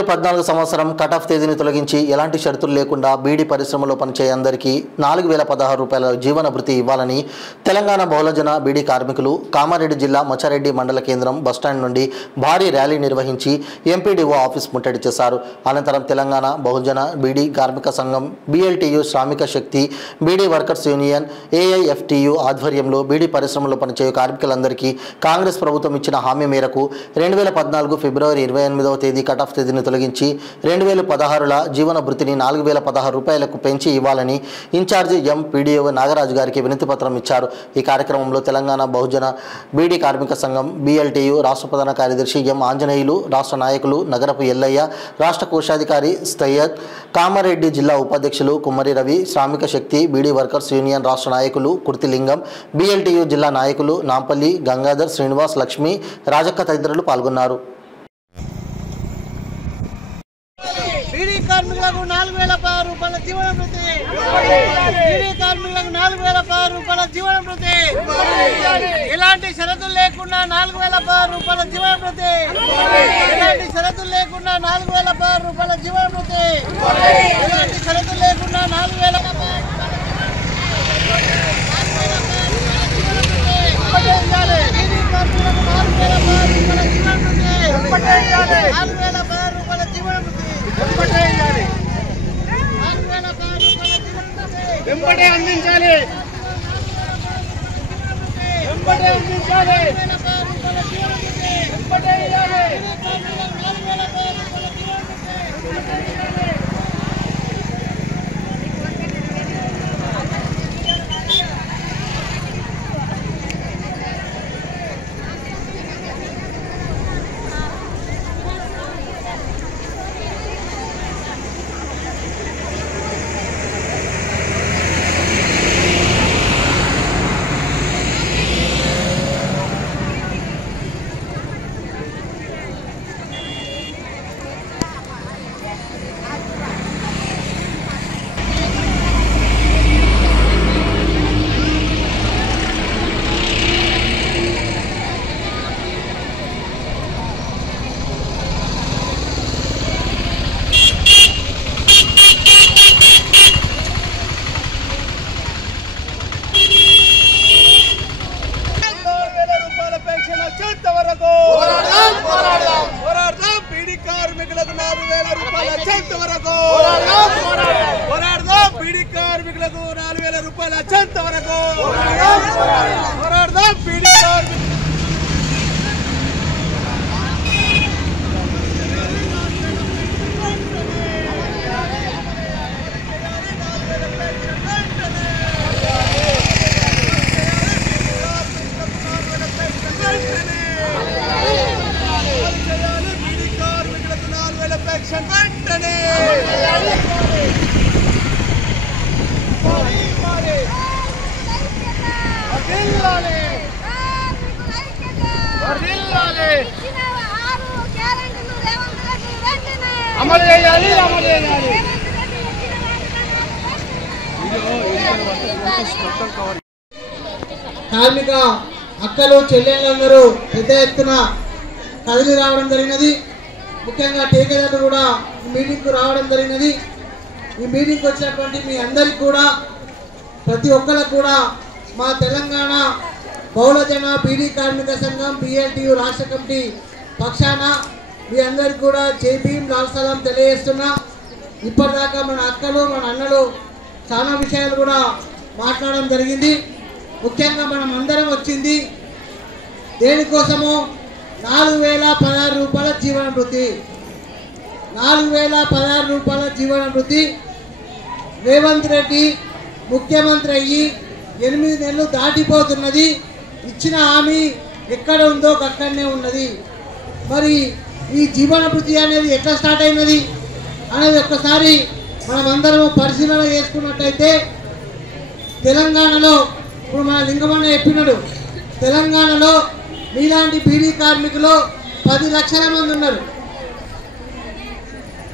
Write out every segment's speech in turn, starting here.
2014 సంవత్సరం cut off తేదీని తొలగించి ఎలాంటి షరతులు లేకుండా బీడీ పరిశ్రమలో పనిచేసే అందరికీ 4016 రూపాయల జీవన భృతి ఇవ్వాలని తెలంగాణ బహుళజన బీడీ కార్మికులు కామారెడ్డి జిల్లా మచ్చారెడ్డి మండల కేంద్రం బస్టాండ్ నుండి భారీ ర్యాలీ నిర్వహించి ఎంపీడీఓ ఆఫీస్ ముట్టడి చేశారు. అనంతరం తెలంగాణ బహుజన బీడీ కార్మిక సంఘం BLTU శ్రామిక శక్తి బీడీ వర్కర్స్ యూనియన్ AIFTU ఆధ్వర్యంలో బీడీ పరిశ్రమలో పనిచేసే కార్మికులందరికీ కాంగ్రెస్ ప్రభుత్వం ఇచ్చిన హామీ మేరకు 2014 ఫిబ్రవరి 28వ తేదీ కట్ ఆఫ్ తేదీని తొలగించి 2016ల జీవన భృతిని 4016 రూపాయలకు పెంచి ఇవ్వాలని ఇన్ఛార్జి PDO నాగరాజు గారికి వినతి పత్రం ఇచ్చారు. ఈ కార్యక్రమంలో తెలంగాణ బహుజన బీడీ కార్మిక సంఘం BLTU రాష్ట్ర ప్రధాన కార్యదర్శి ఆంజనేయులు, రాష్ట్ర నాయకులు నగరపు ఎల్లయ్య, రాష్ట్ర కోశాధికారి సయ్యద్, కామారెడ్డి జిల్లా ఉపాధ్యక్షులు కుమ్మరి రవి, శ్రామిక శక్తి బీడీ వర్కర్స్ యూనియన్ రాష్ట్ర నాయకులు కుర్తిలింగం, BLTU జిల్లా నాయకులు నాంపల్లి గంగాధర్, శ్రీనివాస్, లక్ష్మి, రాజక్క తదితరులు పాల్గొన్నారు. బీడీ కార్మికులకు 4016 రూపాయల జీవన భృతి, బీడీ కార్మికులకు 4016 రూపాయల జీవన భృతి, ఎలాంటి షరతులు లేకుండా 4016 రూపాయల జీవన భృతి, ఎలాంటి షరతులు లేకుండా 4016 రూపాయల జీవన భృతి, ఎలాంటి షరతులు లేకుండా 4016 వెంబడే అందించాలి, వెంబడే అందించాలి, వెంబడే ఇవ్వాలి. బీడీ కార్మికులకు 4000 రూపాయల చెంత వరకు పోరాడదాం, బీడీ కార్మికులకు 4000 రూపాయల చెంత వరకు పోరాడదాం, బీడీ కార్మికులు. వెంటనే అమలు చేయాలి, అమలు చేయాలి. కార్మిక అక్కలు చెల్లెళ్ళందరూ పెద్ద ఎత్తున కదిలి రావడం జరిగినది. ముఖ్యంగా ఠేకేదారులు కూడా ఈ మీటింగ్కు రావడం జరిగినది. ఈ మీటింగ్కి వచ్చినటువంటి మీ అందరికీ కూడా ప్రతి ఒక్కరికి కూడా మా తెలంగాణ బహుళజన బీడీ కార్మిక సంఘం BLTU రాష్ట్ర కమిటీ పక్షాన మీ అందరికీ కూడా జై భీమ్ లాల్ సలాం తెలియజేస్తున్నా. ఇప్పటిదాకా మన అక్కలు మన అన్నలు చాలా విషయాలు కూడా మాట్లాడడం జరిగింది. ముఖ్యంగా మనం అందరం వచ్చింది దేనికోసము? 4016 రూపాయల జీవన భృతి, 4016 రూపాయల జీవన భృతి. రేవంత్ రెడ్డి ముఖ్యమంత్రి అయ్యి 8 నెలలు దాటిపోతున్నది. ఇచ్చిన హామీ ఎక్కడ ఉందో అక్కడనే ఉన్నది. మరి ఈ జీవన భృతి అనేది ఎట్లా స్టార్ట్ అయినది అనేది ఒక్కసారి మనం అందరం పరిశీలన చేసుకున్నట్టయితే తెలంగాణలో ఇప్పుడు మన లింగమన్న చెప్పినాడు, తెలంగాణలో మీలాంటి బీడీ కార్మికులు 10 లక్షల మంది ఉన్నారు.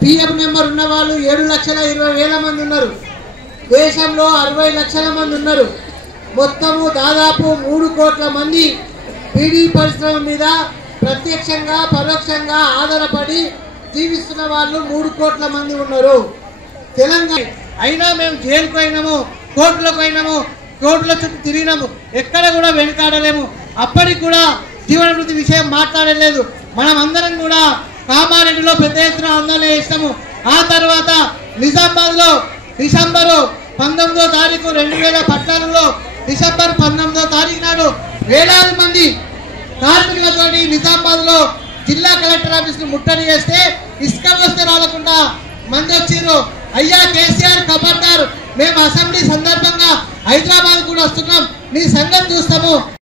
PF నెంబర్ ఉన్న వాళ్ళు 7,20,000 మంది ఉన్నారు. దేశంలో 60 లక్షల మంది ఉన్నారు. మొత్తము దాదాపు 3 కోట్ల మంది బీడీ పరిశ్రమ మీద ప్రత్యక్షంగా పరోక్షంగా ఆధారపడి జీవిస్తున్న వాళ్ళు 3 కోట్ల మంది ఉన్నారు తెలంగాణ. అయినా మేము జైలుకు అయినాము, కోర్టులకు అయినాము, కోర్టుల చుట్టూ తిరిగినాము, ఎక్కడ కూడా వెనుకాడలేము. అప్పటికి కూడా జీవనభృతి విషయం మాట్లాడలేదు. మనం అందరం కూడా కామారెడ్డిలో పెద్ద ఎత్తున ఆందోళన చేసినాము. ఆ తర్వాత నిజామాబాద్లో డిసెంబరు 19వ తారీఖు 2014లో డిసెంబర్ 19వ తారీఖు నాడు వేలాది మంది కార్మికులతో నిజామాబాద్లో జిల్లా కలెక్టర్ ఆఫీస్ని ముట్టడి చేస్తే ఇసుక వస్తే రాలకుండా మంది వచ్చిర్రు. అయ్యా కేసీఆర్ ఖబర్దార్, మేము అసెంబ్లీ సందర్భంగా హైదరాబాద్ కూడా వస్తున్నాం, నీ సంగతి చూస్తాము.